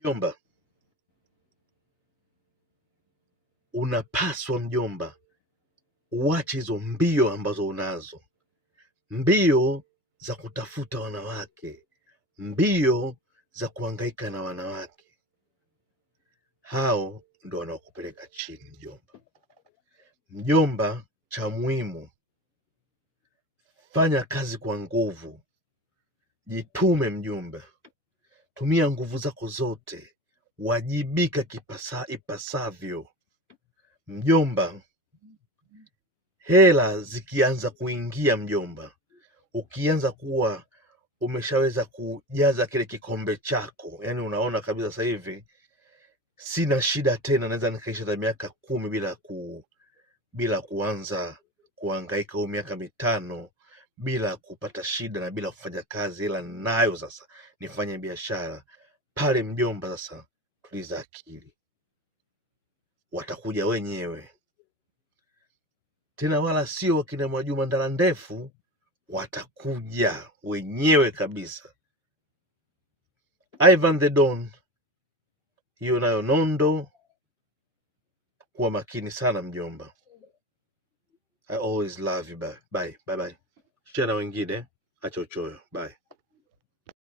Mjomba, unapaswa mjomba uache hizo mbio ambazo unazo, mbio za kutafuta wanawake, mbio za kuhangaika na wanawake. Hao ndo wanaokupeleka chini mjomba. Mjomba, cha muhimu, fanya kazi kwa nguvu, jitume mjomba, tumia nguvu zako zote, wajibika ipasavyo mjomba. Hela zikianza kuingia mjomba, ukianza kuwa umeshaweza kujaza kile kikombe chako, yani unaona kabisa sasa hivi sina shida tena, naweza nikaisha hata miaka 10 bila kuanza kuhangaika, au miaka 5 bila kupata shida na bila kufanya kazi, ila nayo sasa nifanye biashara pale mjomba. Sasa tuliza akili, watakuja wenyewe tena, wala sio wakina Mwajuma Ndala Ndefu, watakuja wenyewe kabisa. Ivan the Don, hiyo nayo nondo. Kuwa makini sana mjomba. I always love you. Bye bye bye. Share na wengine, acha uchoyo. Bye.